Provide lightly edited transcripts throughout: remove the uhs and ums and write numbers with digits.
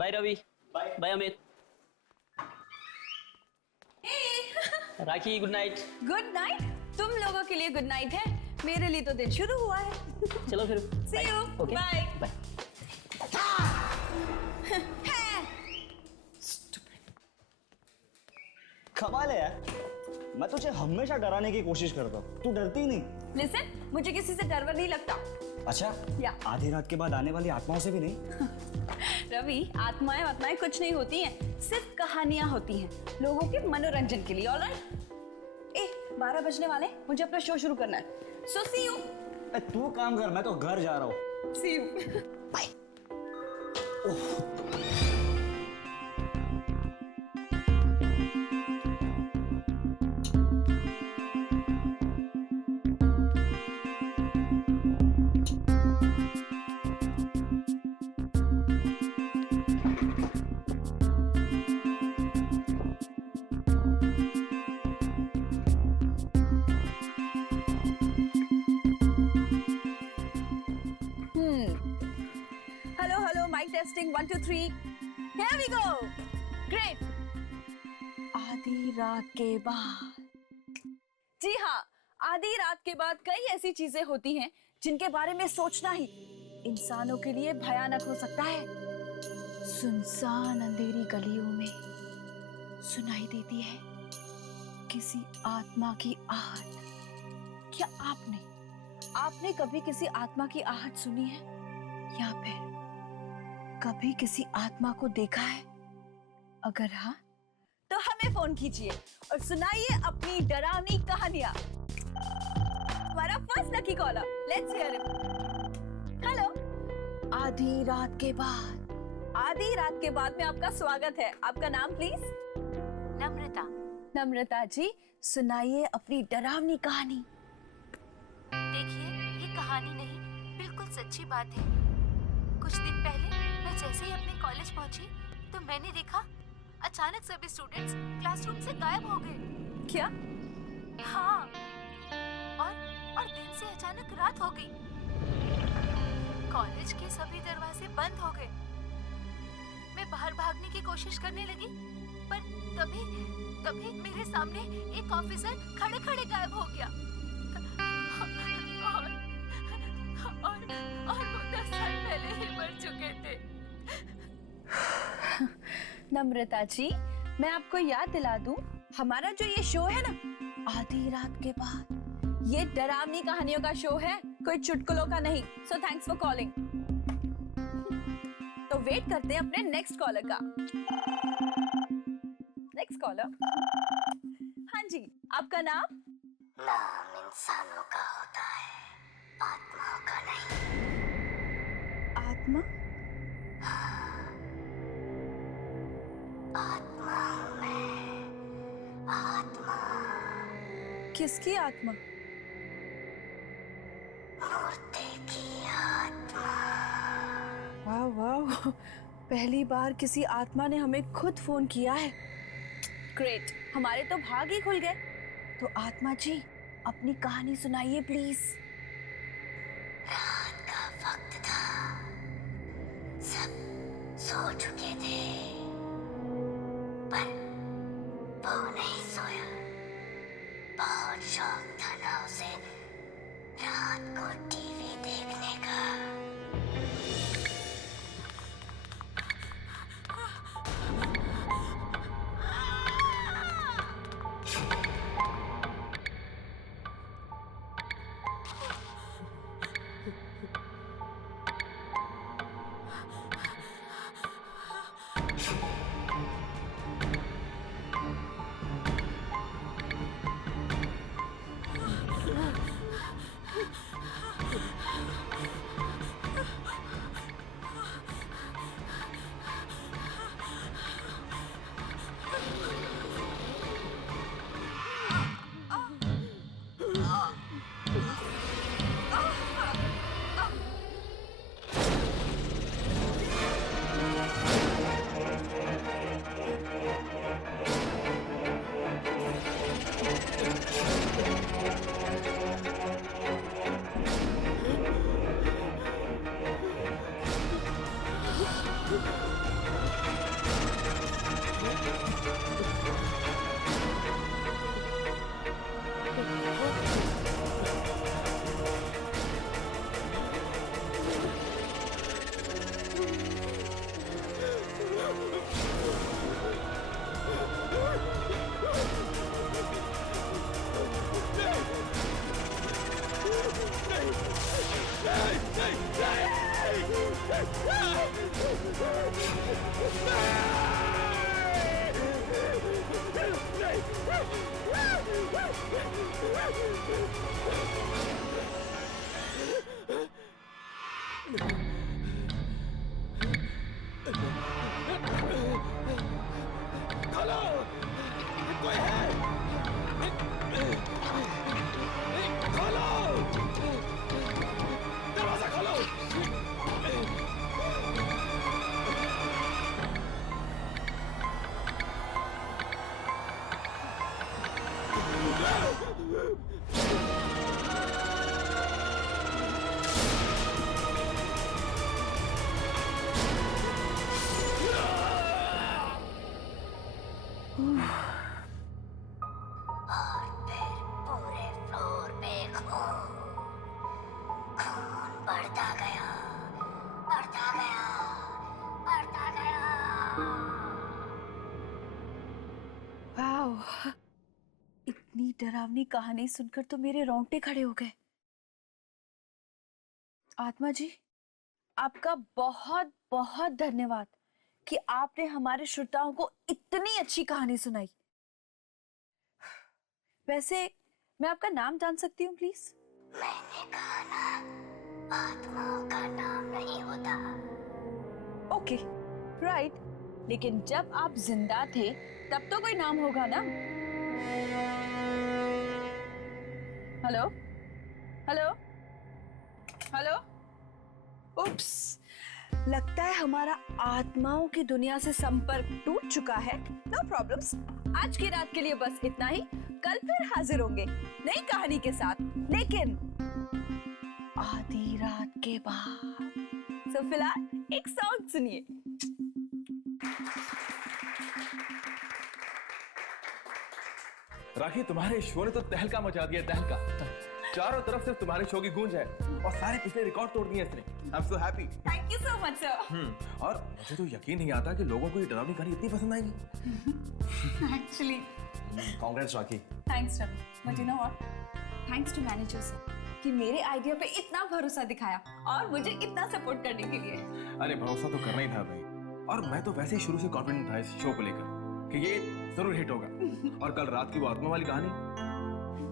Bye Ravi. Bye Amit. राखी good night. Good night. तुम लोगों के लिए गुड नाइट है, मेरे लिए तो दिन शुरू हुआ है। चलो फिर। See you. Okay Bye. Bye. कमाल है यार, मैं तुझे हमेशा डराने की कोशिश करता हूँ, तू डरती ही नहीं। लिसन, मुझे किसी से डर नहीं लगता। अच्छा या आधी रात के बाद आने वाली आत्माओं से भी नहीं? रवि, आत्माएं कुछ नहीं होती हैं, सिर्फ कहानियां होती हैं लोगों के मनोरंजन के लिए। ऑलराइट। 12 बजने वाले, मुझे अपना शो शुरू करना है। So see you. तू काम कर, मैं तो घर जा रहा हूँ। See you. Bye. Hello, mike testing 1 2 3। Here we go. Great. आधी रात के बाद। जी हाँ, आधी रात के बाद कई ऐसी चीजें होती हैं जिनके बारे में सोचना ही इंसानों के लिए भयानक हो सकता है। सुनसान अंधेरी गलियों में सुनाई देती है किसी आत्मा की आहट। क्या आपने कभी किसी आत्मा की आहट सुनी है, या फिर कभी किसी आत्मा को देखा है? अगर हाँ, तो हमें फोन कीजिए और सुनाइए अपनी डरावनी कहानियां। हमारा first lucky caller, let's hear it. Hello. आधी रात के बाद में आपका स्वागत है। आपका नाम प्लीज? नम्रता जी, सुनाइए अपनी डरावनी कहानी। देखिए, ये कहानी नहीं, बिल्कुल सच्ची बात है। कुछ दिन पहले मैं जैसे ही अपने कॉलेज पहुंची तो मैंने देखा अचानक सभी स्टूडेंट्स क्लासरूम से गायब हो गए। क्या? हाँ, और दिन से अचानक रात हो गई। कॉलेज के सभी दरवाजे बंद हो गए। मैं बाहर भागने की कोशिश करने लगी, पर तभी मेरे सामने एक ऑफिसर खड़े गायब हो गया। और वो 10 साल पहले ही मर चुके थे। नम्रता जी, मैं आपको याद दिला दूं, हमारा जो ये शो है ना, आधी रात के बाद, ये डरावनी कहानियों का शो है, कोई चुटकुलों का नहीं। So thanks for calling. तो वेट करते हैं अपने नेक्स्ट कॉलर का। Next collar. हाँ जी, आपका नाम? नाम इंसानों का होता है, आत्माओं का नहीं। आत्मा? आत्मा हूँ मैं, आत्मा। किसकी आत्मा? मूर्ति की आत्मा। वाह वाह, पहली बार किसी आत्मा ने हमें खुद फोन किया है। ग्रेट, हमारे तो भाग ही खुल गए। तो आत्मा जी, अपनी कहानी सुनाइए प्लीज। रात का वक्त था, सब सो चुके थे, पर वो नहीं सोया। बहुत शौक था ना उसे रात को टीवी देखने का। और फिर पूरे फ्लोर पे खून बढ़ता गया, बढ़ता गया, बढ़ता गया। वाओ, इतनी डरावनी कहानी सुनकर तो मेरे रोंगटे खड़े हो गए। आत्मा जी, आपका बहुत बहुत धन्यवाद कि आपने हमारे श्रोताओं को इतनी अच्छी कहानी सुनाई। वैसे मैं आपका नाम जान सकती हूँ प्लीज? मैंने कहा ना, आत्माओं का नाम नहीं होता। Okay, right. लेकिन जब आप जिंदा थे तब तो कोई नाम होगा ना? Hello hello hello. उप्स, लगता है हमारा आत्माओं की दुनिया से संपर्क टूट चुका है। नो प्रॉब्लम्स, आज की रात के लिए बस इतना ही। कल फिर हाजिर होंगे नई कहानी के साथ, लेकिन आधी रात के बाद। सो फिलहाल एक सॉन्ग सुनिए। राखी, तुम्हारे शो ने तो तहलका मचा दिया, तहलका। चारों तरफ से तुम्हारे शो की गूंज है और सारे पिछले रिकॉर्ड तोड़ दिए इसने। I am so happy. Thank you so much sir. और मुझे तो यकीन नहीं आता कि लोगों को ये डरावनी कहानी इतनी पसंद आएगी। Actually congrats Rakhi. Thanks Ravi, but you know what, thanks to managers कि मेरे आइडिया पे इतना भरोसा दिखाया और मुझे इतना सपोर्ट करने के लिए। अरे भरोसा तो करना ही था भाई, और मैं तो वैसे ही शुरू से कॉन्फिडेंट था इस शो को लेकर कि ये जरूर हिट होगा। और कल रात की वो आत्मा वाली कहानी,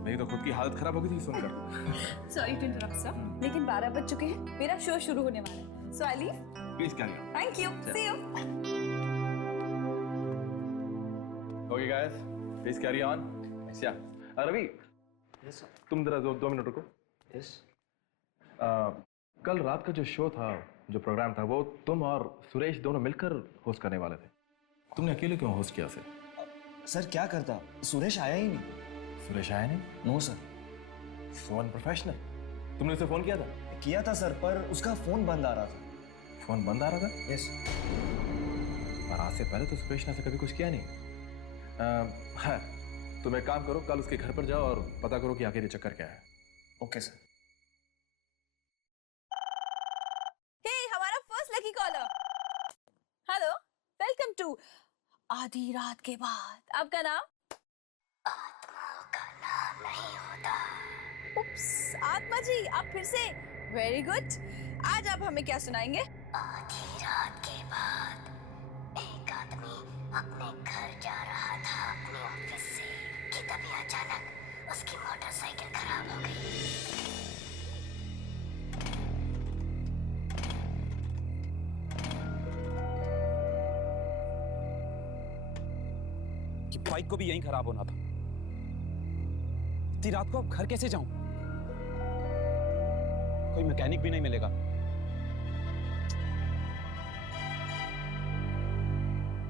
मेरी तो खुद की हालत खराब हो गई थी सुनकर। सॉरी टू इंटरप्ट सर, लेकिन 12 बज चुके हैं, मेरा शो शुरू होने वाला है। So I leave. Please carry on. Thank you, see you. Okay guys, please carry on. या रवि, तुम जरा 2 मिनट रुको। कल रात का जो शो था, जो प्रोग्राम था, वो तुम और सुरेश दोनों मिलकर होस्ट करने वाले थे। तुमने अकेले क्यों होस्ट किया सर क्या करता, सुरेश आया ही नहीं। सुरेश आया नहीं? No sir. So unprofessional. तुमने उसे फोन किया था? किया था सर, पर उसका फोन बंद आ रहा था। फोन बंद आ रहा था? यस। और आज से पहले तो सुरेश ने ऐसा कभी कुछ किया नहीं। हाँ, तुम एक काम करो, कल उसके घर पर जाओ और पता करो कि आखिर ये चक्कर क्या है। Okay sir. हे, हमारा first lucky caller. Hello, welcome to आधी रात के बाद। आपका नाम? आत्माओं का नाम नहीं होता। उप्स, आत्मा जी, आप फिर से? Very good. आज आप हमें क्या सुनाएंगे? आधी रात के बाद एक आदमी अपने घर जा रहा था अपने ऑफिस से कि तभी अचानक उसकी मोटरसाइकिल खराब हो गई। कि बाइक को भी यहीं खराब होना था। इतनी रात को अब घर कैसे जाऊं? कोई मैकेनिक भी नहीं मिलेगा।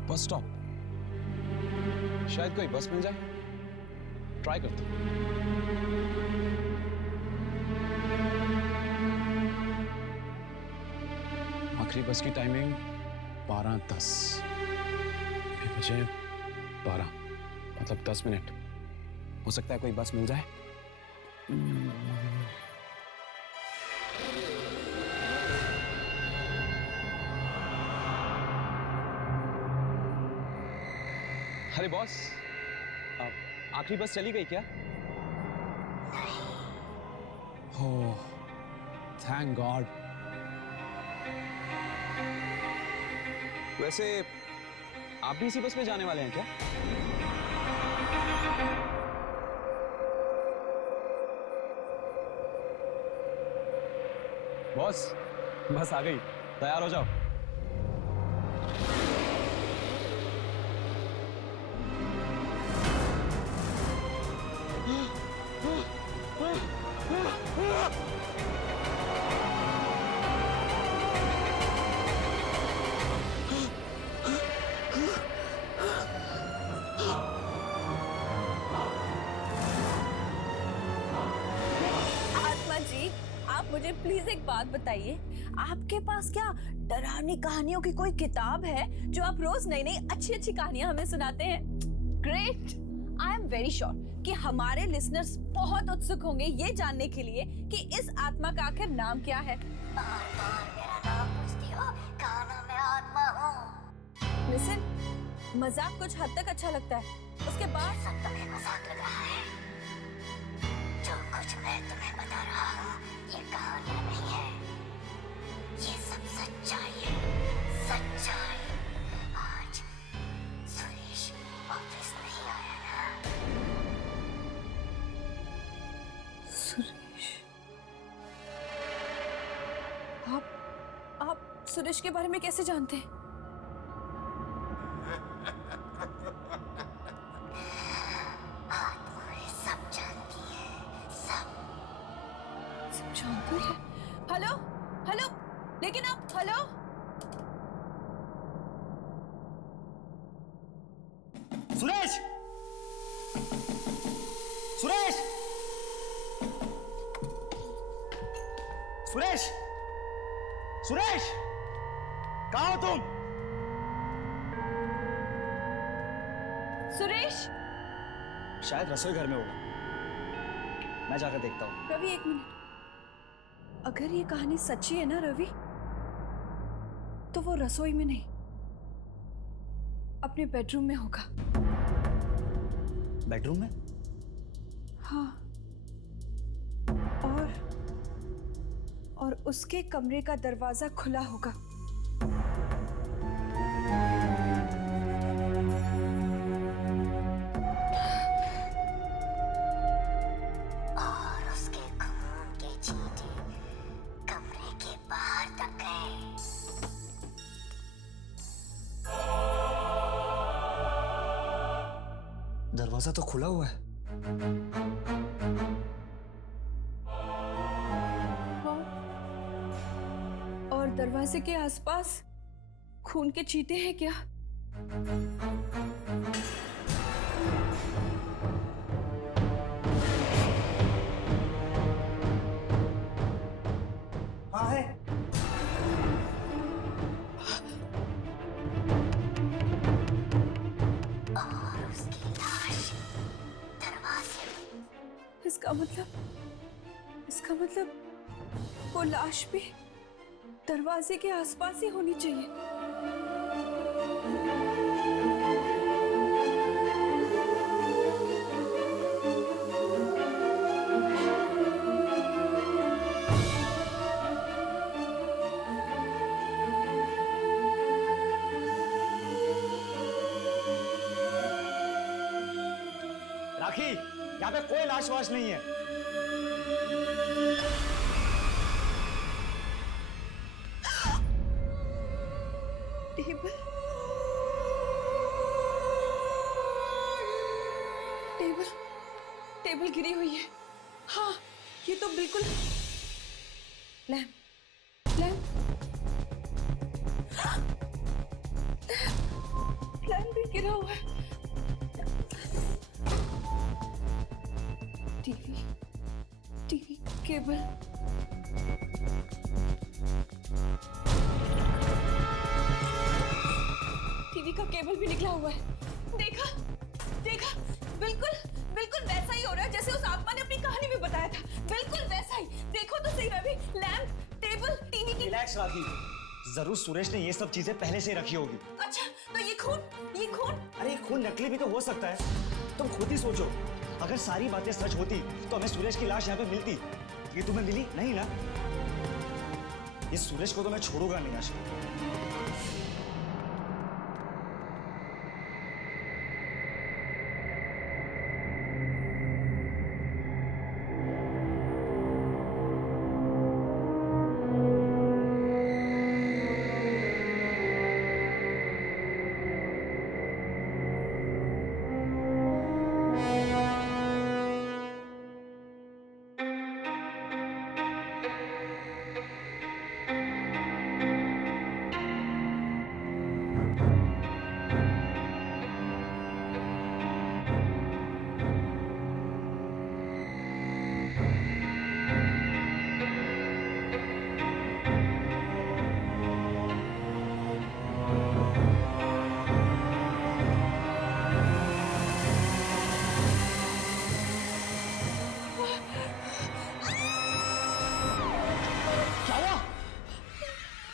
बस स्टॉप, शायद कोई बस मिल जाए। ट्राई करते हैं। आखिरी बस की टाइमिंग 12:10। अभी बजे 12, मतलब 10 मिनट। हो सकता है कोई बस मिल जाए। अरे बॉस, आखिरी बस चली गई क्या? नहीं, हो, थैंक गॉड। वैसे आप भी इसी बस में जाने वाले हैं क्या? बॉस, बस आ गई, तैयार हो जाओ। आत्मा जी, आप मुझे प्लीज एक बात बताइए, आपके पास क्या डरावनी कहानियों की कोई किताब है जो आप रोज नई नई अच्छी अच्छी कहानियां हमें सुनाते हैं? Great. I am very sure कि हमारे लिसनर्स बहुत उत्सुक होंगे ये जानने के लिए कि इस आत्मा का आखिर नाम क्या है। बार बार मेरा नाम पूछती हो, कहा ना मैं आत्मा हूँ। लिसन, मजाक कुछ हद तक अच्छा लगता है, उसके बाद सब तुम्हें मजाक लग रहा है। जो कुछ मैं तुम्हें बता रहा हूँ ये कहानियाँ नहीं है, ये सब सच्चाई है, सच्चाई। आज सुरेश ऑफिस नहीं आया ना? सुरेश, आप सुरेश के बारे में कैसे जानते हैं? आत्माएं सब जानती है, सब। सब जानती है? हेलो हेलो, लेकिन आप हेलो। सुरेश, सुरेश, सुरेश, सुरेश, कहाँ हो तुम? सुरेश। शायद रसोई घर में होगा, मैं जाकर देखता हूँ। रवि एक मिनट, अगर ये कहानी सच्ची है ना रवि, तो वो रसोई में नहीं, अपने बेडरूम में होगा। बेडरूम में? हाँ, और उसके कमरे का दरवाजा खुला होगा। और उसके खून के छींटे कमरे के बाहर तक गए। दरवाजा तो खुला हुआ है। हाँ, और दरवाजे के आसपास खून के चीटे हैं क्या? हाँ है। और उसकी लाश दरवाजे। इसका मतलब वो लाश भी दरवाजे के आसपास ही होनी चाहिए। राखी, यहाँ पे कोई लाश वाश नहीं है। टेबल टेबल टेबल गिरी हुई है। हाँ, ये तो बिल्कुल लैम्प लैम्प भी गिरा हुआ है। टीवी केबल, टीवी का केबल भी निकला हुआ है। देखा बिल्कुल वैसा ही हो रहा है जैसे उस आत्मा ने अपनी कहानी में बताया था। बिल्कुल वैसा ही। देखो तो सही रवि, लैंप, टेबल, टीवी की। रिलैक्स राखी, जरूर सुरेश ने ये सब चीजें पहले से रखी होगी। अच्छा, तो ये खून? अरे खून नकली भी तो हो सकता है। तुम खुद ही सोचो, अगर सारी बातें सच होती तो हमें सुरेश की लाश यहाँ पे मिलती। ये तुम्हें मिली नहीं ना? इस सुरेश को तो मैं छोड़ूंगा नहीं आशा।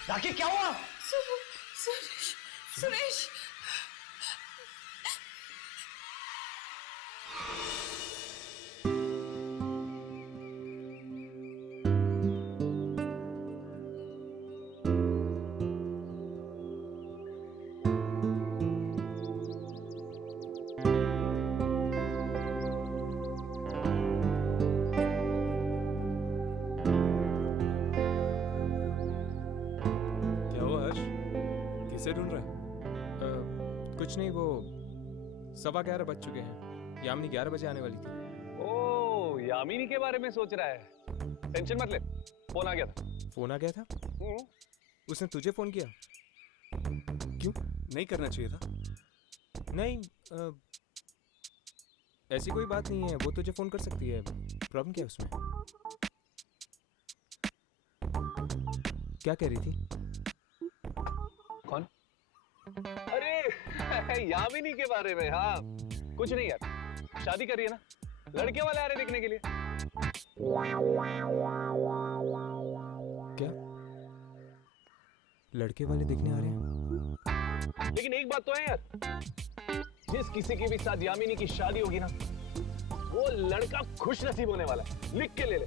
राखी क्या हुआ? सुरेश सुरेश किसे ढूंढ रहे हैं? कुछ नहीं, वो 11:15 बज चुके हैं। यामिनी 11 बजे आने वाली थी। ओ, यामिनी के बारे में सोच रहा है। टेंशन मत ले, फोन आ गया था। फोन आ गया था? उसने तुझे फोन किया? क्यों? नहीं करना चाहिए था। नहीं, ऐसी कोई बात नहीं है, वो तुझे फोन कर सकती है। प्रॉब्लम क्या है उसमें? क्या कह रही थी? कौन? अरे यामिनी के बारे में। हाँ, कुछ नहीं यार, शादी कर रही है ना, लड़के वाले आ रहे देखने के लिए। क्या लड़के वाले देखने आ रहे हैं? लेकिन एक बात तो है यार, जिस किसी की भी साथ यामिनी की शादी होगी ना, वो लड़का खुश नसीब होने वाला है। लिख के ले ले।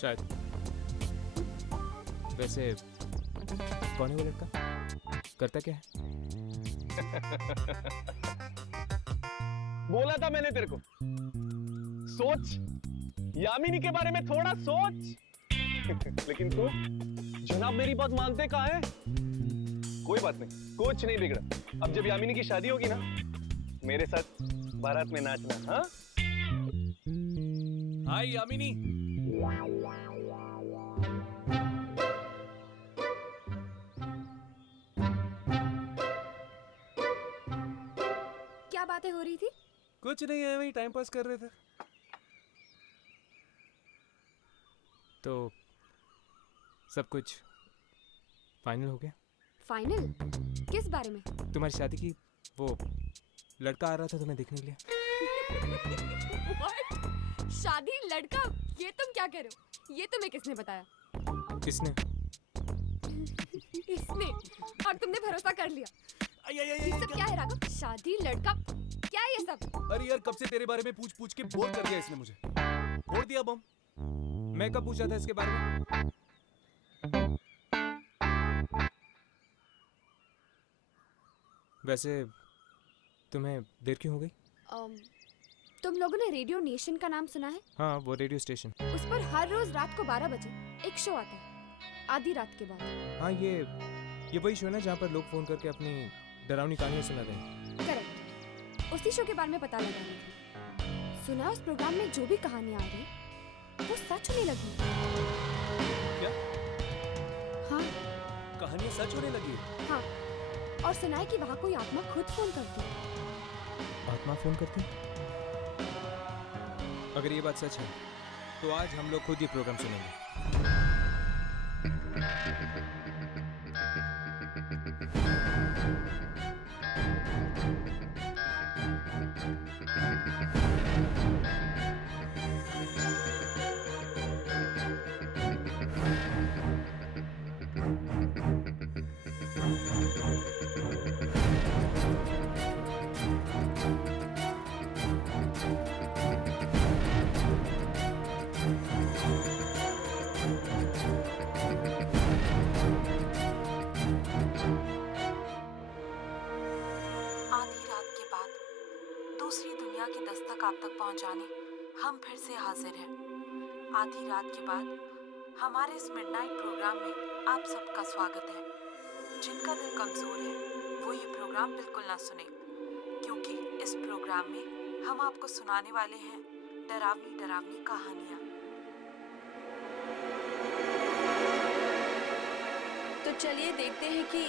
शायद। वैसे कौन है वो लड़का? करता क्या है? बोला था मैंने तेरे को, सोच, यामिनी के बारे में थोड़ा सोच। लेकिन तू जनाब मेरी बात मानते कहाँ है? कोई बात नहीं, कुछ नहीं बिगड़ा। अब जब यामिनी की शादी होगी ना, मेरे साथ बारात में नाचना। हाँ हाय यामिनी। क्या बातें हो रही थी? कुछ नहीं है, वही टाइम पास कर रहे थे। तो सब कुछ फाइनल हो गया? फाइनल? किस बारे में? तुम्हारी शादी की वो लड़का आ रहा था तुम्हें देखने के लिए। What? शादी लड़का? ये तुम क्या कह रहे हो? ये तुम्हें किसने बताया? किसने? इसने। और तुमने भरोसा कर लिया। ये सब क्या है राघव? शादी लड़का क्या है ये सब? अरे यार, कब से तेरे बारे में पूछ पूछ के बोर कर दिया इसने मुझे। फोड़ दिया बम। मैं कब पूछा था इसके बारे में? वैसे तुम्हें देर क्यों हो गई? तुम लोगों ने रेडियो नेशन का नाम सुना है? हाँ, वो रेडियो स्टेशन। उस पर हर रोज रात को 12 बजे एक शो आता है, आधी रात के बाद। हाँ, ये वही शो है ना जहाँ पर लोग फोन करके अपनी डरावनी कहानियाँ सुनाते हैं। करेक्ट। उसी शो के बारे में पता लगाने थी। सुना उस प्रोग्राम में जो भी कहानियाँ आ रही वो सच होने लगी। क्या? हाँ। कहानियाँ सच होने लगी? हाँ, और सुना है कि वहाँ कोई आत्मा खुद फोन करती है। आत्मा फोन करती? अगर ये बात सच है तो आज हम लोग खुद ये प्रोग्राम सुनेंगे। तक आप तक पहुंचाने हम फिर से हाजिर हैं। आधी रात के बाद हमारे इस मिडनाइट प्रोग्राम में आप सबका स्वागत है। जिनका दिल कमजोर है वो ये प्रोग्राम बिल्कुल ना सुने, क्योंकि इस प्रोग्राम में हम आपको सुनाने वाले हैं डरावनी डरावनी कहानियाँ। तो चलिए देखते हैं कि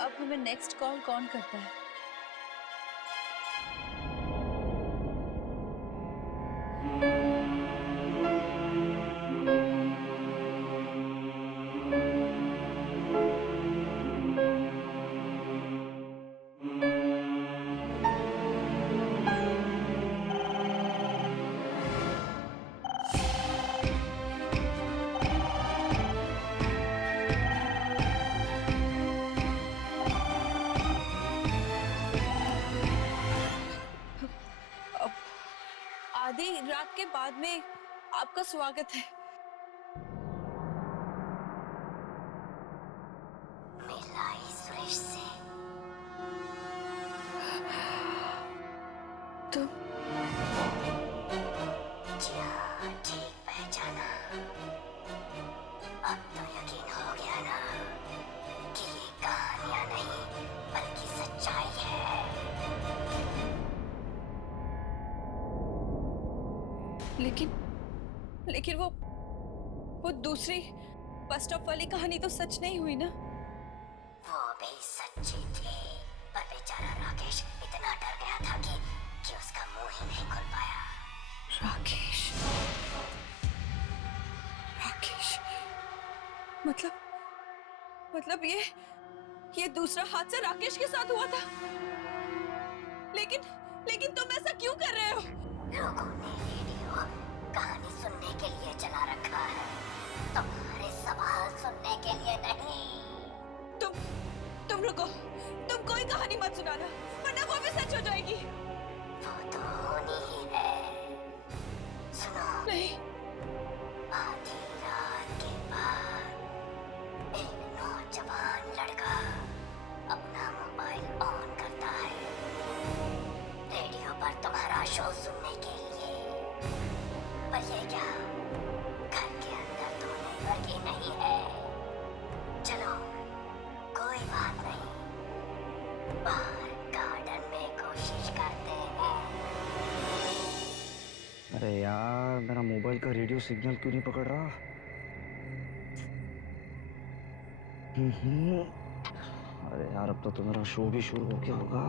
अब हमें नेक्स्ट कॉल कौन करता है। आधी रात के बाद में आपका स्वागत है। मिलाई सुरेश से। तुम जी हाँ, ठीक पहचाना। अब तो यकीन हो गया ना कि ये कहानियां नहीं बल्कि सच्चाई है। लेकिन वो दूसरी बस स्टॉप वाली कहानी तो सच नहीं हुई ना? वो भी सच्ची थी, पर बेचारा राकेश इतना डर गया था कि उसका मुंह ही नहीं खुल पाया। राकेश मतलब ये दूसरा हादसा राकेश के साथ हुआ था। लेकिन तुम ऐसा क्यों कर रहे हो? लोगों ने रेडियो कहानी सुनने के लिए चला रखा है, तुम्हारे सवाल सुनने के लिए नहीं। तुम रुको, तुम कोई कहानी मत सुनाना, वरना वो भी सच हो जाएगी। वो तो होनी ही है। सुनो। नहीं। आधी रात के बाद एक नौजवान लड़का अपना मोबाइल ऑन करता है रेडियो पर तुम्हारा शो सुनने के लिए। पर ये क्या, घर के अंदर तो नेटवर्क ही नहीं है। चलो कोई बात नहीं, बाहर गार्डन में कोशिश करते हैं। अरे यार, मेरा मोबाइल का रेडियो सिग्नल क्यों नहीं पकड़ रहा? अरे यार, अब तो मेरा शो भी शुरू हो गया होगा।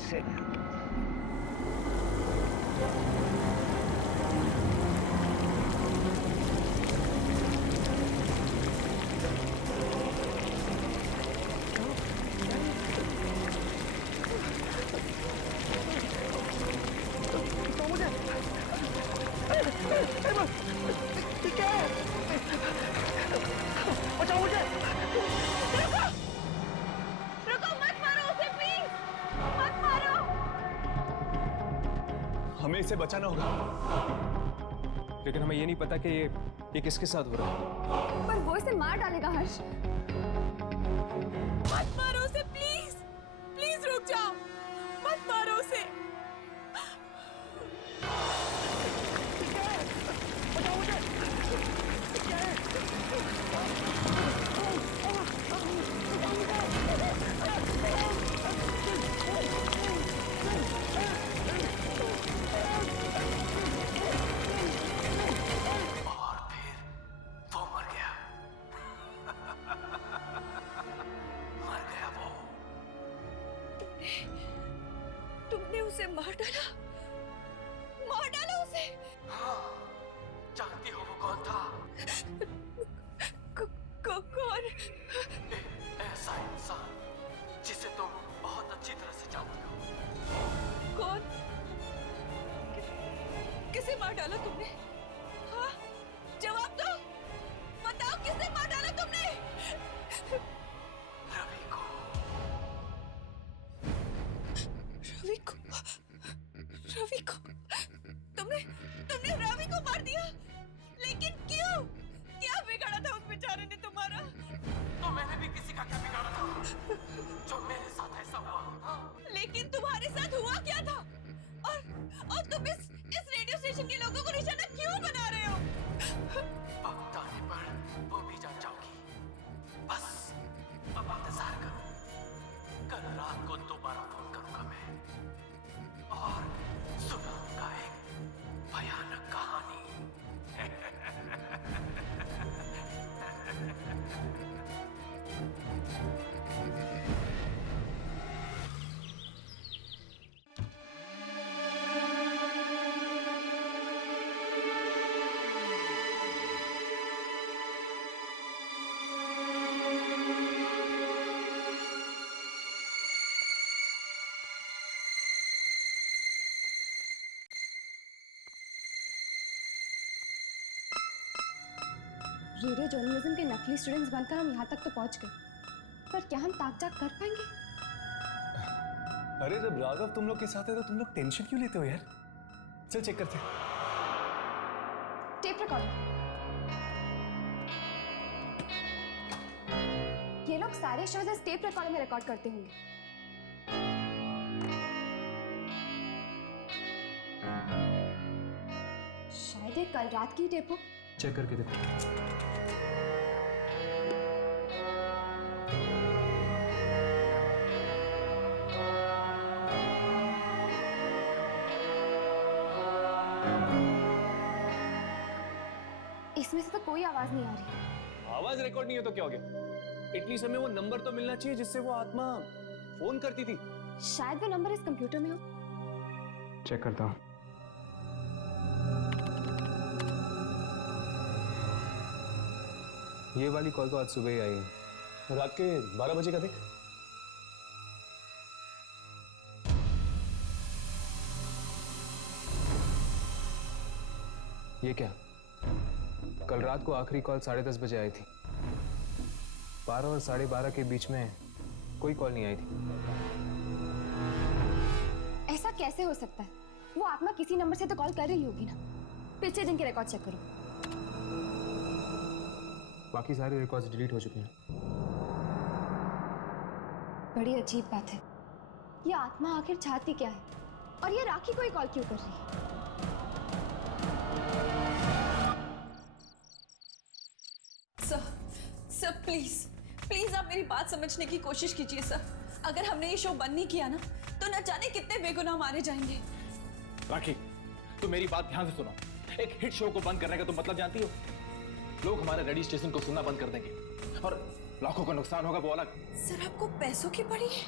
से बचाओ मुझे। रुको मत मारो उसे, प्लीज मत मारो। हमें इसे बचाना होगा, लेकिन हमें ये नहीं पता कि ये किसके साथ हो रहा है। पर वो इसे मार डालेगा हर्ष। मत मारो उसे, प्लीज प्लीज रुक जाओ, मत मारो उसे। मर गया उसे मार डाला उसे। हाँ, जानती हो वो कौन था? कौन? ऐसा इंसान जिसे तुम बहुत अच्छी तरह से जानती हो। कौन? किसे मार डाला तुमने? हाँ, जवाब दो, बताओ किसे मार डाला तुमने? रवि को। तुमने रवि को मार दिया? लेकिन क्यों? क्या बिगाड़ा था उस बेचारे ने तुम्हारा? तो मैंने भी किसी का क्या बिगाड़ा था जो मेरे साथ ऐसा हुआ? लेकिन तुम्हारे साथ हुआ क्या था? और तुम इस रेडियो स्टेशन के लोगों को निशाना क्यों बना रहे हो? वक्त आने पर वो भी जान जाओगी। बस अब इंतजार करो। कल रात को दोबारा फोन करूंगा मैं और सुनाऊंगा एक भयानक कहानी। रेडियो जर्नलिज्म के नकली स्टूडेंट्स बनकर हम यहाँ तक तो पहुँच गए, पर क्या हम ताक-झाक कर पाएंगे? अरे जब राघव तुम लोग के साथ है तो तुम लोग टेंशन क्यों लेते हो यार? चल चेक करते हैं। Tape recorder. ये लोग सारे शोज इस टेप रिकॉर्डर में रिकॉर्ड करते होंगे। शायद ये कल रात की टेप हो। चेक करके देखो। इसमें से तो कोई आवाज नहीं आ रही। आवाज रिकॉर्ड नहीं हो तो क्या हो गया? एटलीस्ट हमें वो नंबर तो मिलना चाहिए जिससे वो आत्मा फोन करती थी। शायद वो नंबर इस कंप्यूटर में हो। चेक करता हूँ। ये वाली कॉल तो आज सुबह ही आई है। रात के 12 बजे का देख। ये क्या? कल रात को आखिरी कॉल 10:30 बजे आई थी। 12 और 12:30 के बीच में कोई कॉल नहीं आई थी। ऐसा कैसे हो सकता है? वो आत्मा किसी नंबर से तो कॉल कर रही होगी ना। पिछले दिन के रिकॉर्ड चेक करो। बाकी सारे रिकॉर्ड्स डिलीट हो चुके हैं। बड़ी अजीब बात है। ये आत्मा आखिर चाहती क्या है? और ये राखी को ही कॉल क्यों कर रही है? सर प्लीज आप मेरी बात समझने की कोशिश कीजिए सर। अगर हमने ये शो बंद नहीं किया ना तो न जाने कितने बेगुनाह मारे जाएंगे। राखी, तुम मेरी बात ध्यान से सुनो। एक हिट शो को बंद करने का तुम मतलब जानती हो? लोग हमारे रेडियो स्टेशन को सुनना बंद कर देंगे और लाखों का नुकसान होगा वो अलग। सर आपको पैसों की पड़ी है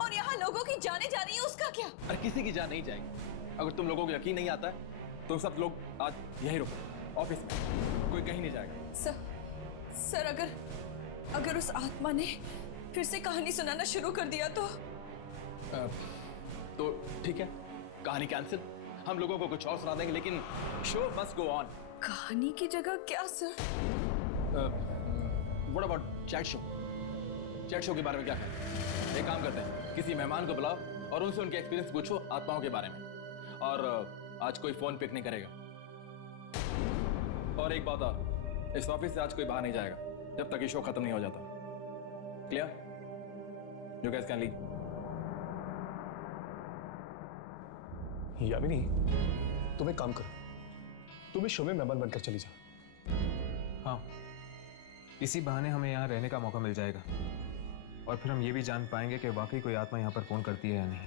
और यहाँ लोगों की जाने जा रही है, उसका क्या? अरे किसी की जान नहीं जाएगी। अगर तुम लोगों को यकीन नहीं आता है तो सब लोग आज यही रुको ऑफिस में, कोई कहीं नहीं जाएगा। सर अगर उस आत्मा ने फिर से कहानी सुनाना शुरू कर दिया तो ठीक है, कहानी कैंसिल। हम लोगों को कुछ और सुना देंगे, लेकिन शो मस्ट गो ऑन। कहानी की जगह क्या sir? What about chat show? Chat show के बारे में क्या कहते? एक काम करते हैं, किसी मेहमान को बुलाओ और उनसे उनके एक्सपीरियंस पूछो आत्माओं के बारे में। और आज कोई फोन पिक नहीं करेगा। और एक बात और, इस ऑफिस से आज कोई बाहर नहीं जाएगा जब तक ये शो खत्म नहीं हो जाता। Clear? You guys can leave. Yamini, तुम एक काम करो, तुम इस शो में मेहमान बनकर चली जाओ। हाँ, इसी बहाने हमें यहाँ रहने का मौका मिल जाएगा और फिर हम ये भी जान पाएंगे कि वाकई कोई आत्मा यहाँ पर फोन करती है या नहीं।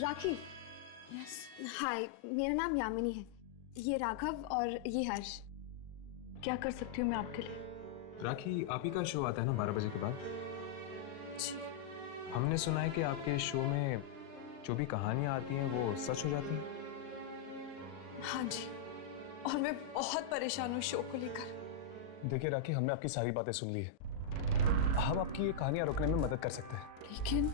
राखी। हाय, मेरा नाम यामिनी है। ये राघव और ये हर्ष। क्या कर सकती हूँ मैं आपके लिए? राखी, आप ही का शो आता है ना 12 बजे के बाद? जी। हमने सुना है कि आपके शो में जो भी कहानियां आती हैं वो सच हो जाती हैं? हाँ जी, और मैं बहुत परेशान हूँ शो को लेकर। देखिए राखी, हमने आपकी सारी बातें सुन ली है। हम आपकी ये कहानियां रोकने में मदद कर सकते हैं। लेकिन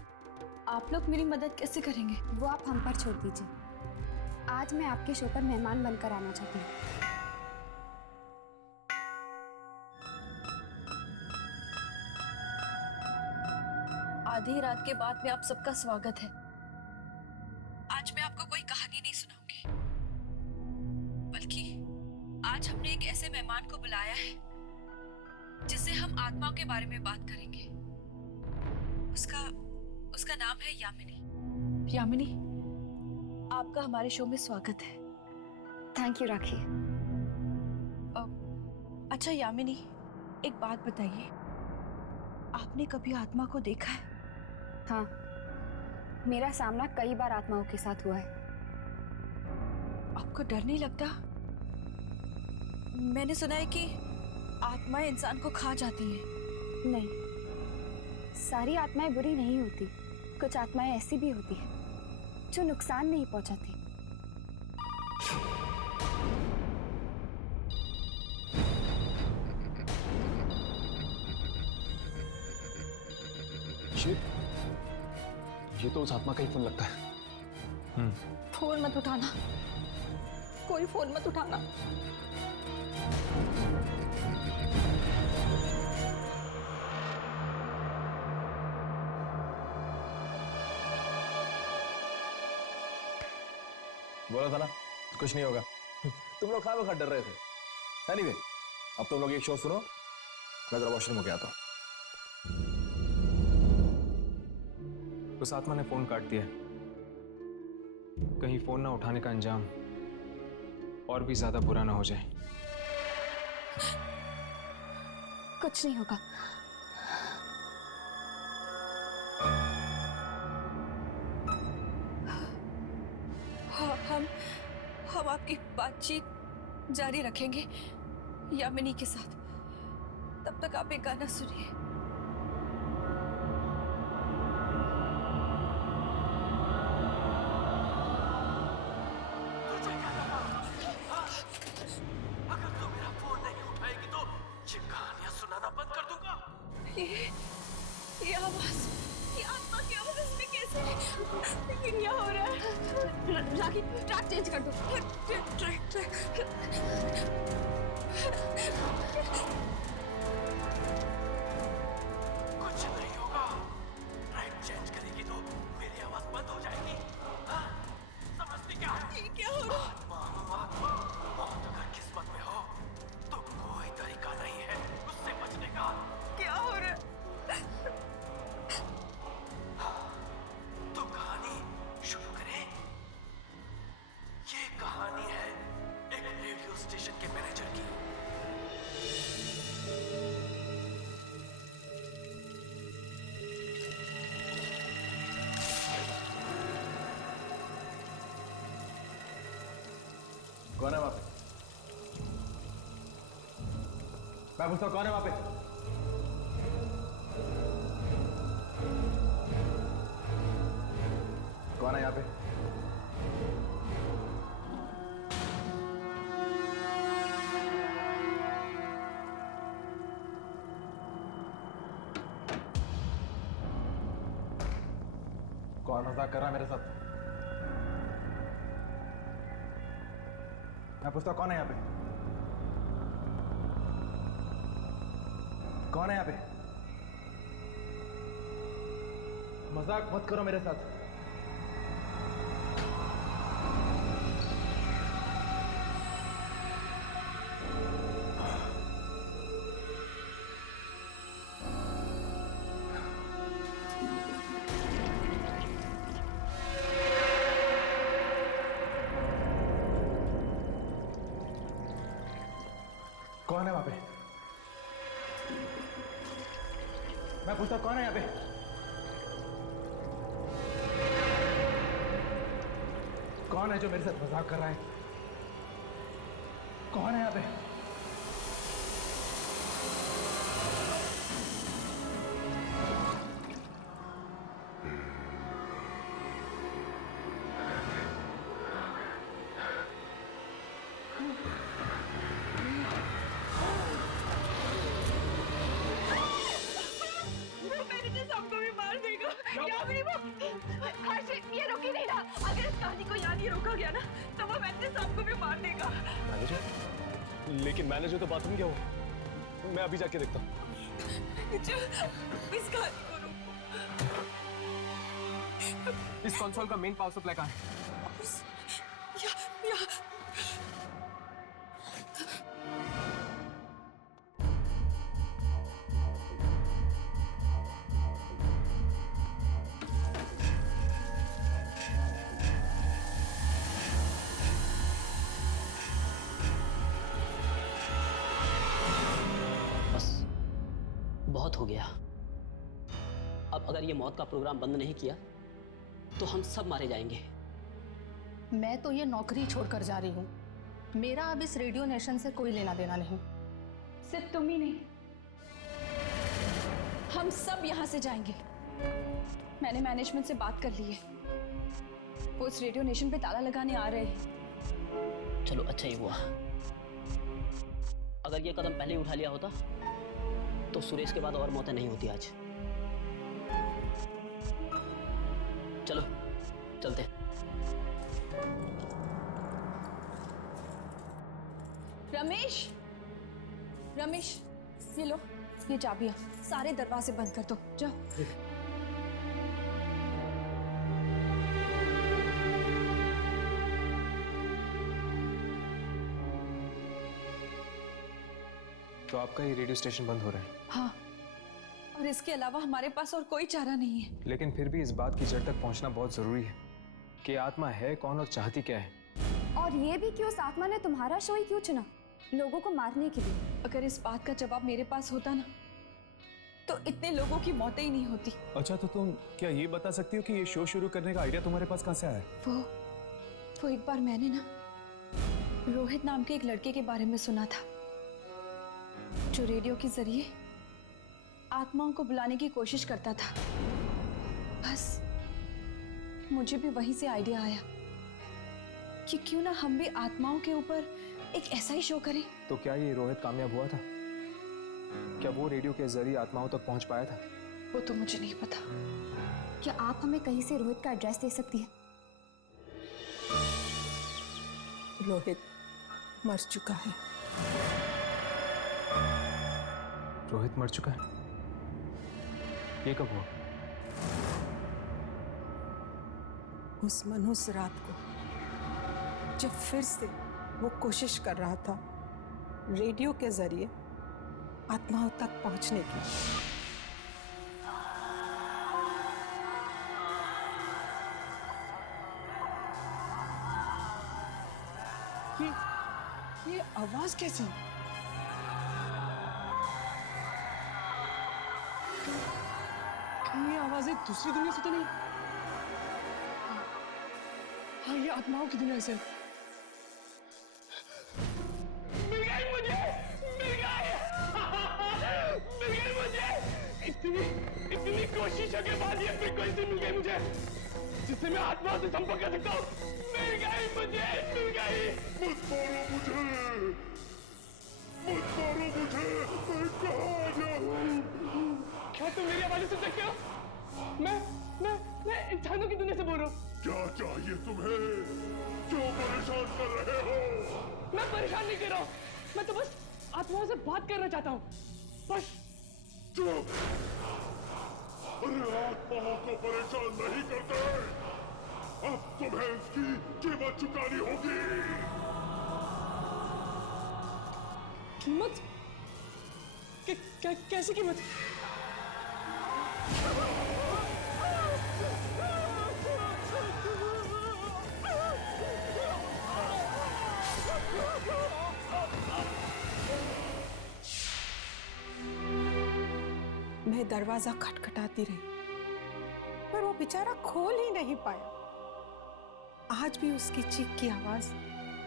आप लोग मेरी मदद कैसे करेंगे? वो आप हम पर छोड़ दीजिए। आज मैं आपके शो पर मेहमान बनकर आना चाहती हूँ। आधी रात के बाद में आप सबका स्वागत है। आज मैं आपको कोई कहानी नहीं सुनाऊंगी, बल्कि आज हमने एक ऐसे मेहमान को बुलाया है जिससे हम आत्माओं के बारे में बात करेंगे। उसका नाम है यामिनी। यामिनी, आपका हमारे शो में स्वागत है। थैंक यू राखी। अच्छा यामिनी, एक बात बताइए, आपने कभी आत्मा को देखा है? हाँ, मेरा सामना कई बार आत्माओं के साथ हुआ है। आपको डर नहीं लगता? मैंने सुना है कि आत्माएं इंसान को खा जाती हैं। नहीं, सारी आत्माएं बुरी नहीं होती। कुछ आत्माएं ऐसी भी होती हैं जो नुकसान नहीं पहुंचाती। ये तो उस आत्मा का ही फोन लगता है। फोन मत उठाना, कोई फोन मत उठाना। बोला था ना कुछ नहीं होगा। तुम लोग खा डर रहे थे। एनीवे, अब तुम लोग एक शो सुनो, मैं जरा वॉशरूम होके आता हूँ। उस आत्मा ने फोन काट दिया। कहीं फोन ना उठाने का अंजाम और भी ज्यादा बुरा ना हो जाए। कुछ नहीं होगा। हम आपकी बातचीत जारी रखेंगे यामिनी के साथ। तब तक आप एक गाना सुनिए। अगर तू मेरा फोन नहीं उठाएगी तो ये कहानियां सुनाना बंद कर दूंगा। ये आवाज, ये आत्मा की आवाज इसमें कैसे? लेकिन क्या हो रहा है? राखी, ट्रैक चेंज कर दो। ट्रैक। कुछ नहीं होगा। ट्रैक चेंज करेगी तो मेरी आवाज बंद हो जाएगी। हाँ? समझती क्या है? ये क्या हो रहा है? आत्मा मौत अगर किस्मत में हो तो कोई तरीका नहीं है उससे बचने का। क्या हो रहा है? तो कहानी शुरू करें। ये कहानी है एक रेडियो स्टेशन के मैनेजर की। कौन है वहां पे? मैं पूछता हूं कौन है वहां पे? कौन है यहाँ पे? कौन मजाक कर रहा है मेरे साथ? मैं पूछता हूं कौन है यहाँ पे? कौन है यहाँ पे? मजाक मत करो मेरे साथ। कौन है वहां पे? मैं पूछता कौन है यहाँ पे? कौन है जो मेरे साथ मजाक कर रहा है? कौन है यहाँ पे? आदि को यहाँ नहीं रोका गया ना तो वो वैसे सबको भी मार देगा। मैनेजर? लेकिन मैनेजर तो बाथरूम गया हो। मैं अभी जाके देखता हूँ। इसका आदि को रोको। इस कंसोल का मेन पावर सप्लाई कहाँ है? यहाँ बस बहुत हो गया। अब अगर ये मौत का प्रोग्राम बंद नहीं किया तो हम सब मारे जाएंगे। मैं तो ये नौकरी छोड़कर जा रही हूँ। मेरा अब इस रेडियो नेशन से कोई लेना देना नहीं। सिर्फ तुम ही नहीं, हम सब यहाँ से जाएंगे। मैंने मैनेजमेंट से बात कर ली है, वो इस रेडियो नेशन पे ताला लगाने आ रहे हैं। चलो अच्छा ही हुआ। अगर ये कदम पहले ही उठा लिया होता तो सुरेश के बाद और मौतें नहीं होती आज। चलो चलते। रमेश, रमेश ये लो, ये चाबियां। सारे दरवाजे बंद कर दो, जाओ। तो आपका ये रेडियो स्टेशन बंद हो रहा है? हाँ, और इसके अलावा हमारे पास और कोई चारा नहीं है। लेकिन फिर भी इस बात की जड़ तक पहुंचना बहुत जरूरी है कि आत्मा है कौन और चाहती क्या है। और ये भी कि उस आत्मा ने तुम्हारा शो ही क्यों चुना, लोगों को मारने के लिए? अगर इस बात का जवाब मेरे पास होता ना तो इतने लोगों की मौतें ही नहीं होती। अच्छा, तो तुम क्या ये बता सकती हो कि ये शो शुरू करने का आइडिया तुम्हारे पास कहाँ से आया? वो एक बार मैंने ना रोहित नाम के एक लड़के के बारे में सुना था जो रेडियो के जरिए आत्माओं को बुलाने की कोशिश करता था। बस मुझे भी वहीं से आइडिया आया कि क्यों ना हम भी आत्माओं के ऊपर एक ऐसा ही शो करें। तो क्या ये रोहित कामयाब हुआ था? क्या वो रेडियो के जरिए आत्माओं तक पहुंच पाया था? वो तो मुझे नहीं पता। क्या आप हमें कहीं से रोहित का एड्रेस दे सकती हैं? रोहित मर चुका है। रोहित मर चुका है? ये कब हुआ? उस मनहूस रात को जब फिर से वो कोशिश कर रहा था रेडियो के जरिए आत्माओं तक पहुंचने की। ये आवाज कैसी? ये आवाजें दूसरी दुनिया से तो नहीं? हाँ, ये आत्माओं की दुनिया से। मिल गई मुझे, मिल गई, मिल गई मुझे। इतनी कोशिशों के बाद ये फ्रीक्वेंसी मिल गई मुझे जिससे मैं आत्माओं से संपर्क कर सकता हूँ। मिल गई मुझे, मिल गई। मत मारो मुझे, मत मारो मुझे, मैं कहाँ जाऊँ? क्या तुम मेरी आवाज़ें सुन सकते हो? मैं इंसानों की दुनिया से बोल रहा हूँ। क्या चाहिए तुम्हें? क्यों परेशान कर रहे हो? मैं परेशान नहीं कर रहा हूँ, मैं तो बस आत्माओं से बात करना चाहता हूँ, बस। चुप! अरे आत्माओं को परेशान नहीं करते। अब तुम्हें इसकी कीमत चुकानी होगी। कीमत? कैसी कीमत? मैं दरवाजा खटखटाती रही पर वो बेचारा खोल ही नहीं पाया। आज भी उसकी चीख की आवाज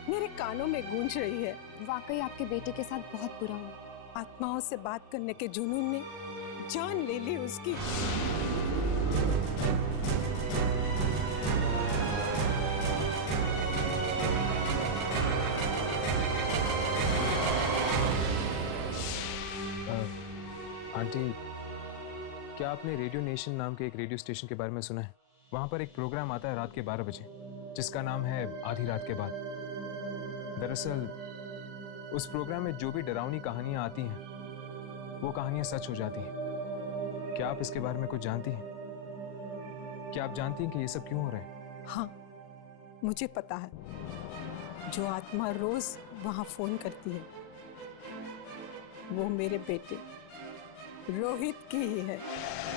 मेरे कानों में गूंज रही है। वाकई आपके बेटे के साथ बहुत बुरा हुआ। आत्माओं से बात करने के जुनून ने जान ले ली उसकी। आंटी, क्या आपने रेडियो नेशन नाम के एक रेडियो स्टेशन के बारे में सुना है? वहाँ पर एक प्रोग्राम आता है रात के 12 बजे जिसका नाम है आधी रात के बाद। दरअसल उस प्रोग्राम में जो भी डरावनी कहानियां आती हैं वो कहानियां सच हो जाती हैं। क्या आप इसके बारे में कुछ जानती हैं? क्या आप जानती हैं कि ये सब क्यों हो रहा है? हाँ, मुझे पता है। जो आत्मा रोज वहां फोन करती है वो मेरे बेटे रोहित की ही है।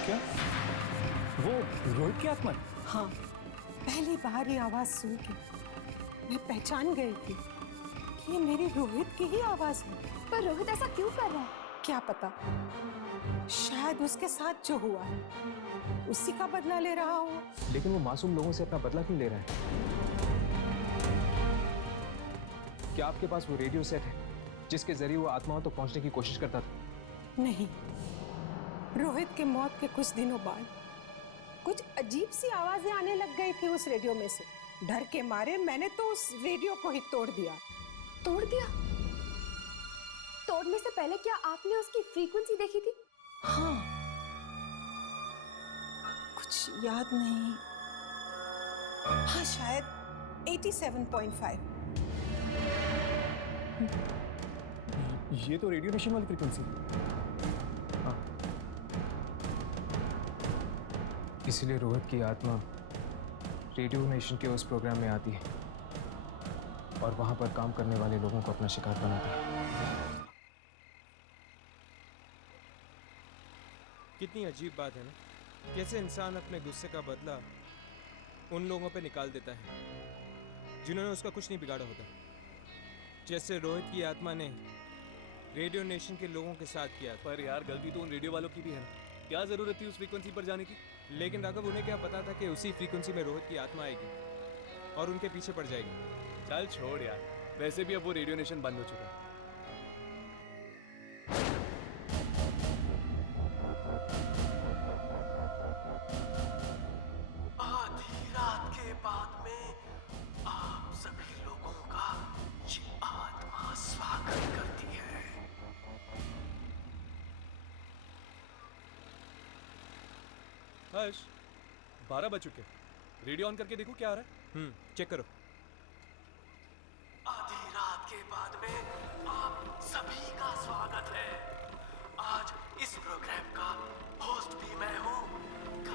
क्या वो रोहित की आत्मा है? हाँ, पहली बार ये आवाज सुन के मैं पहचान गई थी कि ये मेरी रोहित की ही आवाज है। पर रोहित ऐसा क्यों कर रहा है? क्या पता, शायद उसके साथ जो हुआ है उसी का बदला ले रहा हो। लेकिन वो मासूम लोगों से अपना बदला क्यों ले रहा है? क्या आपके पास वो रेडियो सेट है जिसके जरिए वो आत्माओं तक पहुंचने की कोशिश करता था? नहीं, रोहित के मौत के कुछ दिनों बाद कुछ अजीब सी आवाजें आने लग गई थी उस रेडियो में से। डर के मारे मैंने तो उस रेडियो को ही तोड़ दिया। तोड़ दिया? तोड़ने से पहले क्या आपने उसकी फ्रीक्वेंसी देखी थी? हाँ, कुछ याद नहीं। हाँ, शायद 87.5। ये तो रेडियो नेशन वाली फ्रीक्वेंसी है। इसीलिए रोहित की आत्मा रेडियो नेशन के उस प्रोग्राम में आती है और वहां पर काम करने वाले लोगों को अपना शिकार बनाती है। कितनी अजीब बात है ना, कैसे इंसान अपने गुस्से का बदला उन लोगों पे निकाल देता है जिन्होंने उसका कुछ नहीं बिगाड़ा होता। जैसे रोहित की आत्मा ने रेडियो नेशन के लोगों के साथ किया। पर यार गलती तो उन रेडियो वालों की भी है ना, क्या जरूरत थी उस फ्रीक्वेंसी पर जाने की? लेकिन राघव, उन्हें क्या पता था कि उसी फ्रीक्वेंसी में रोहित की आत्मा आएगी और उनके पीछे पड़ जाएगी। चल छोड़ यार, वैसे भी अब वो रेडियो नेशन बंद हो चुका है। आधी रात के बाद में आप सभी लोगों का ये आत्मा स्वागत करती है। हर्ष, 12 बज चुके। रेडियो ऑन करके देखो क्या आ रहा है। चेक करो। आधी रात के बाद में आप सभी का स्वागत है। आज इस प्रोग्राम का होस्ट भी मैं हूँ।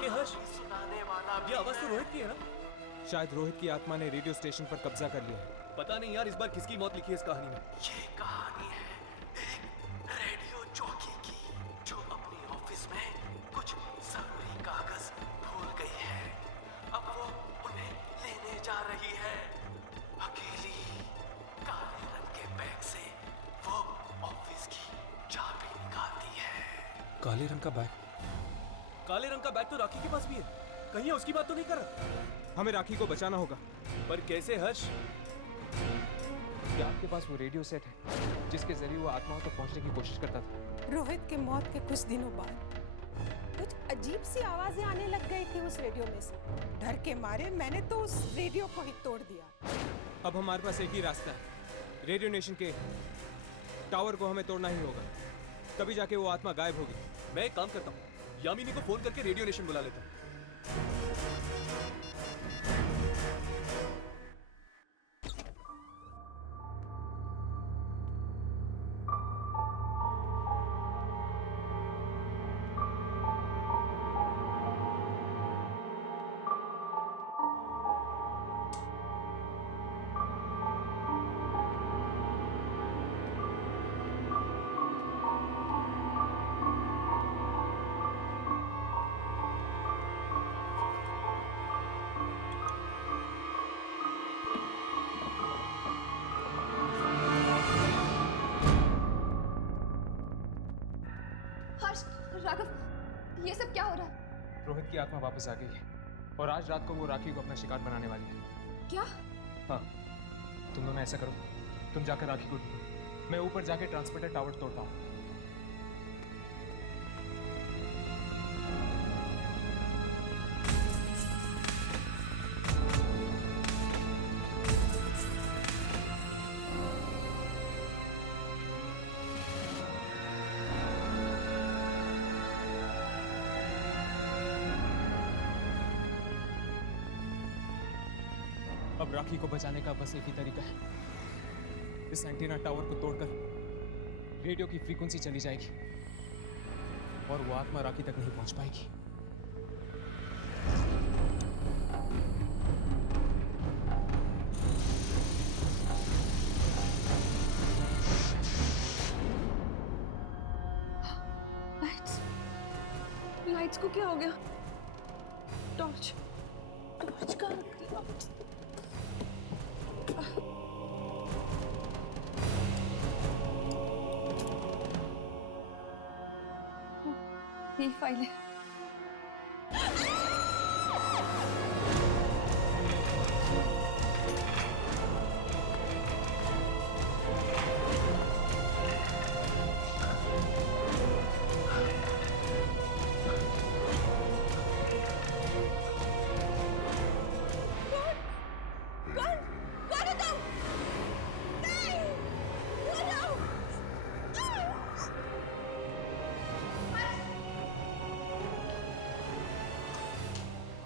हर्ष, सुनाने वाला ये आवाज तो रोहित की है ना? शायद रोहित की आत्मा ने रेडियो स्टेशन पर कब्जा कर लिया है। पता नहीं यार, इस बार किसकी मौत लिखी है इस कहानी में? ये कहानी है एक रेडियो जॉकी की जो अपने ऑफिस में कुछ जरूरी कागज भूल गई है। अब वो उन्हें लेने जा रही है। अकेली काले रंग के बैग से वो ऑफिस की चाबी निकालती है। काले रंग का बैग? काले रंग का बैग तो राखी के पास भी है। कहीं उसकी बात तो नहीं कर रहा? हमें राखी को बचाना होगा। पर कैसे हर्ष? क्या आपके पास वो रेडियो सेट है जिसके जरिए वो आत्माओं तक पहुंचने की कोशिश करता था? रोहित के मौत के कुछ दिनों बाद कुछ अजीब सी आवाजें आने लग गई थी उस रेडियो में से। डर के मारे मैंने तो उस रेडियो को ही तोड़ दिया। अब हमारे पास एक ही रास्ता है। रेडियो नेशन के टावर को हमें तोड़ना ही होगा, तभी जाके वो आत्मा गायब होगी। मैं एक काम करता हूँ, यामिनी को फोन करके रेडियो नेशन बुला लेता हूँ। राघव, ये सब क्या हो रहा है? रोहित की आत्मा वापस आ गई है और आज रात को वो राखी को अपना शिकार बनाने वाली है। क्या? हाँ, तुम दोनों ऐसा करो, तुम जाकर राखी को ढूंढो, मैं ऊपर जाके ट्रांसमीटर टावर तोड़ता हूँ। अब राखी को बचाने का बस एक ही तरीका है, इस एंटीना टावर को तोड़कर रेडियो की फ्रीक्वेंसी चली जाएगी और वो आत्मा राखी तक नहीं पहुंच पाएगी। लाइट्स को क्या हो गया? टॉर्च कहाँ रख दिया? ये फाइल है।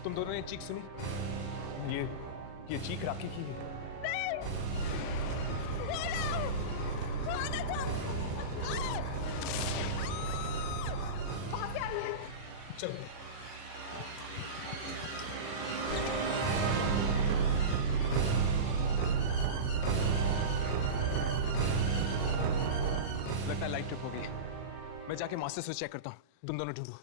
तुम दोनों ने चीख सुनी? ये चीख राखी की है। चलो। लगता है लाइट ट्रिप हो गई है। मैं जाके मास्टर स्विच चेक करता हूँ, तुम दोनों ढूंढो।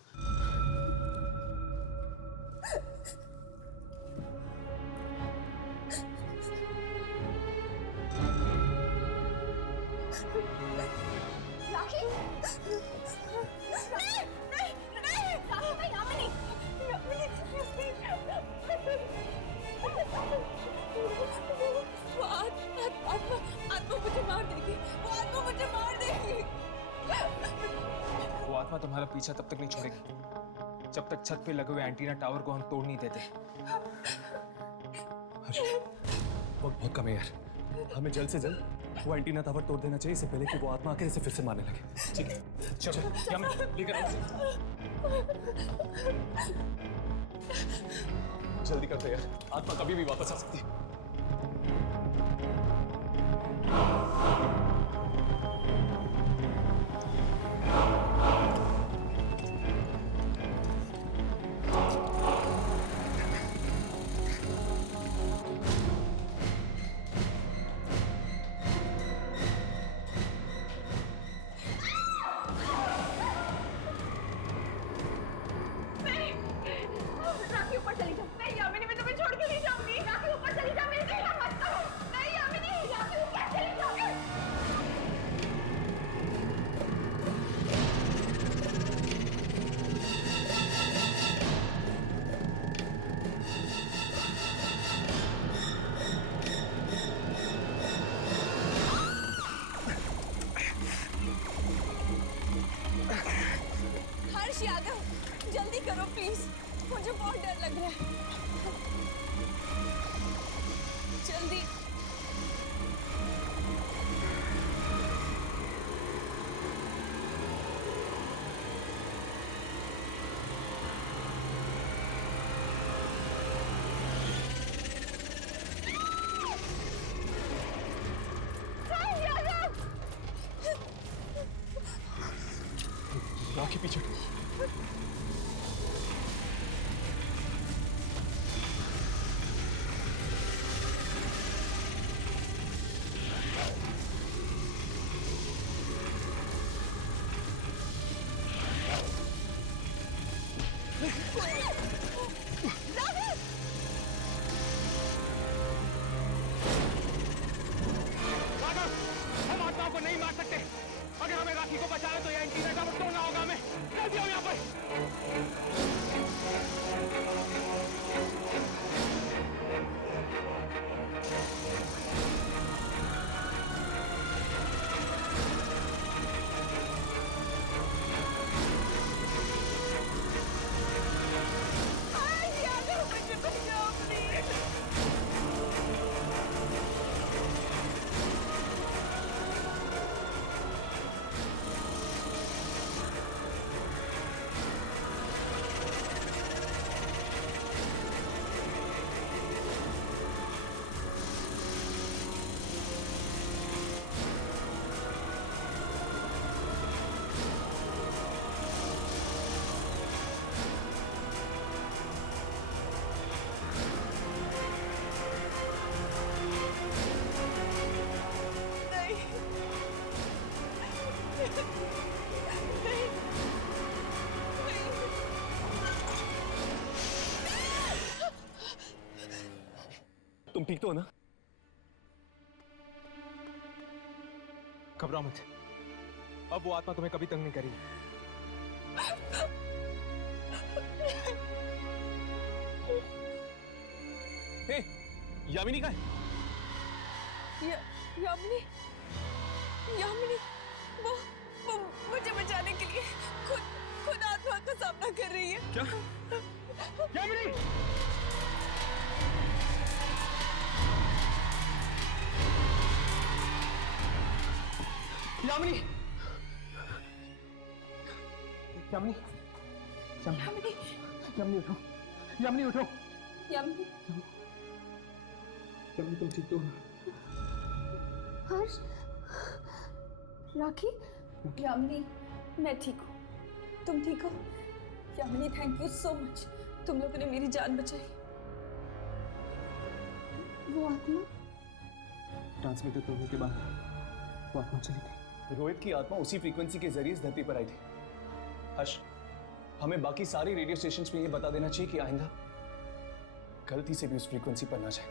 आत्मा तुम्हारा पीछा तब तक नहीं छोड़ेगी जब तक छत पे लगे हुए एंटीना टावर को हम तोड़ नहीं देते। वक्त बहुत कम है यार, हमें जल्द से जल्द वो एंटीना टावर तोड़ देना चाहिए, इससे पहले कि वो आत्मा आकर इसे फिर से मारने लगे। ठीक है, चलो क्या मैं लेकर आऊं? जल्दी करते यार, आत्मा कभी भी वापस आ सकती है। यादव, जल्दी करो प्लीज, मुझे बहुत डर लग रहा है। जल्दी। राखी पीछे। हम आत्माओं को नहीं मार सकते। अगर हमें राखी को बचाना तो यह एंटीना टावर तोड़ना होगा। हमें जल्दी आओ यहाँ पर। तुम ठीक तो हो ना? घबराओ मत, अब वो आत्मा तुम्हें कभी तंग नहीं करेगी। हे, यामिनी कहाँ है? यामिनी, यामिनी, वो मुझे बचाने के लिए खुद आत्मा का सामना कर रही है। क्या? यामिनी! यामिनी! यामिनी! यामिनी, यामिनी उठो! यामिनी उठो! यामिनी, यामिनी तुम ठीक तो हो? हर्ष, राखी, यामिनी, मैं ठीक हूँ। तुम ठीक हो? Yamini, thank you so much. तुम लोगों ने मेरी जान बचाई। वो आत्मा ट्रांसमीटर तोड़ने के बाद वो आत्मा चली गई। रोहित की आत्मा उसी फ्रीक्वेंसी के जरिए इस धरती पर आई थी। हर्ष, हमें बाकी सारे रेडियो स्टेशंस में ये बता देना चाहिए कि आइंदा गलती से भी उस फ्रीक्वेंसी पर ना जाए।